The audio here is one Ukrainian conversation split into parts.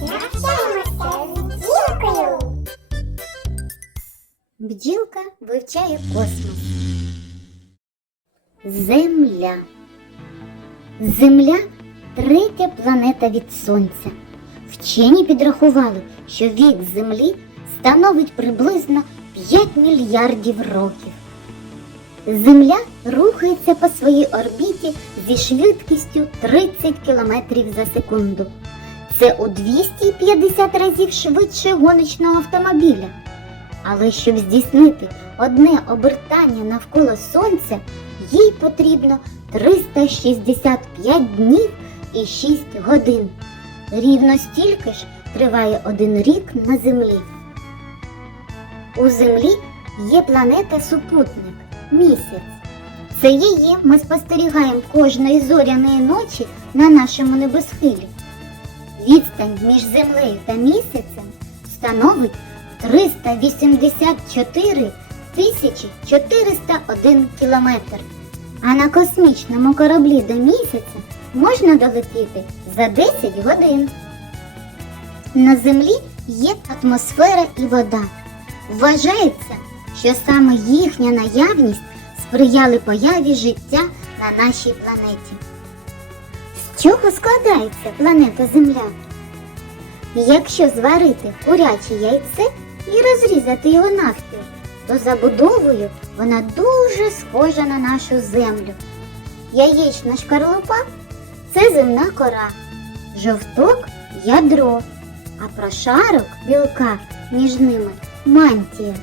Навчаємося з бджілкою. Вивчає космос. Земля. Земля третя планета від Сонця. Вчені підрахували, що вік Землі становить приблизно 5 мільярдів років. Земля рухається по своїй орбіті зі швидкістю 30 км за секунду. Це у 250 разів швидше гоночного автомобіля. Але щоб здійснити одне обертання навколо Сонця, їй потрібно 365 днів і 6 годин. Рівно стільки ж триває один рік на Землі. У Землі є планета супутник місяць. Це її ми спостерігаємо кожної зоряної ночі на нашому небосхилі. Відстань між Землею та місяцем становить 384 тисячі 401 кілометр. А на космічному кораблі до місяця можна долетіти за 10 годин. На Землі є атмосфера і вода. Вважається, що саме їхня наявність сприяли появі життя на нашій планеті. Чого складається планета Земля? Якщо зварити куряче яйце і розрізати його навпіл, то забудовою вона дуже схожа на нашу землю. Яєчна шкарлупа це земна кора, жовток ядро, а прошарок білка між ними мантія.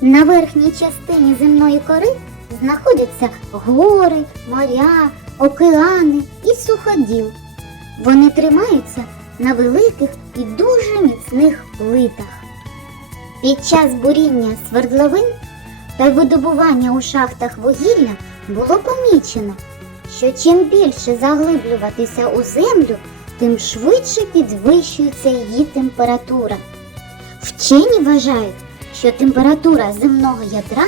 На верхній частині земної кори знаходяться гори, моря, океани і суходіл. Вони тримаються на великих і дуже міцних плитах. Під час буріння свердловин та видобування у шахтах вугілля було помічено, що чим більше заглиблюватися у землю, тим швидше підвищується її температура. Вчені вважають, що температура земного ядра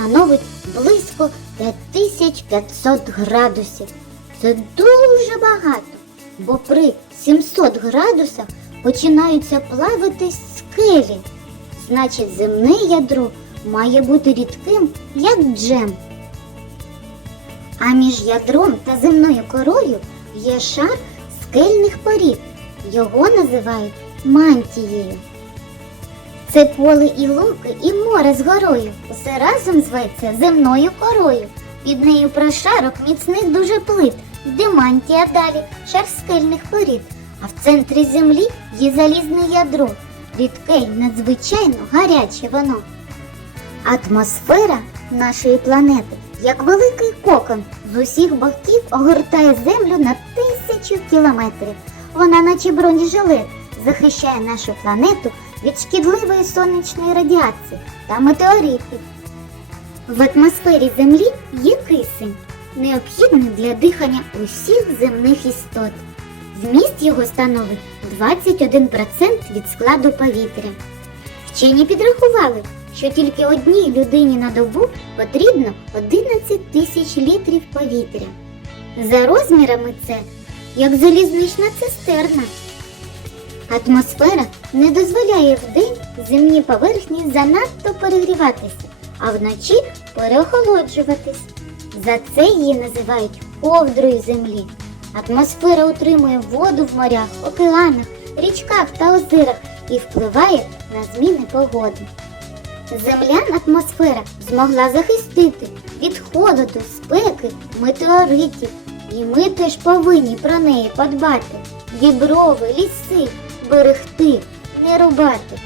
становить близько 5500 градусів. Це дуже багато, бо при 700 градусах починаються плавити скелі. Значить, земне ядро має бути рідким, як джем. А між ядром та земною корою є шар скельних порід. Його називають мантією. Це поле і луки, і море з горою. Усе разом зветься земною корою. Під нею прошарок міцних дуже плит, йде мантія далі, шар скельних порід. А в центрі землі є залізне ядро, рідке й надзвичайно гаряче воно. Атмосфера нашої планети, як великий кокон, з усіх боків огортає землю на тисячу кілометрів. Вона, наче бронежилет, захищає нашу планету від шкідливої сонячної радіації та метеоритів. В атмосфері Землі є кисень, необхідний для дихання усіх земних істот. Вміст його становить 21% від складу повітря. Вчені підрахували, що тільки одній людині на добу потрібно 11 тисяч літрів повітря. За розмірами це як залізнична цистерна. Атмосфера не дозволяє вдень земній поверхні занадто перегріватися, а вночі переохолоджуватись. За це її називають ковдрою землі. Атмосфера утримує воду в морях, океанах, річках та озерах і впливає на зміни погоди. Земляна атмосфера змогла захистити від холоду, спеки, метеоритів. І ми теж повинні про неї подбати. Діброви, ліси, берегти, не рубати.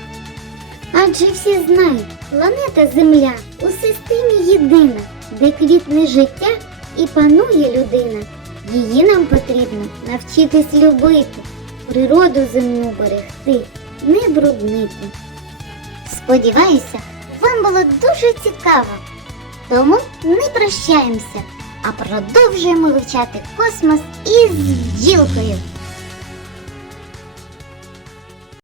Адже всі знають, планета Земля у системі єдина, де квітне життя і панує людина. Її нам потрібно навчитись любити, природу земну берегти, не бруднити. Сподіваюся, вам було дуже цікаво. Тому не прощаємося, а продовжуємо вивчати космос із бджілкою.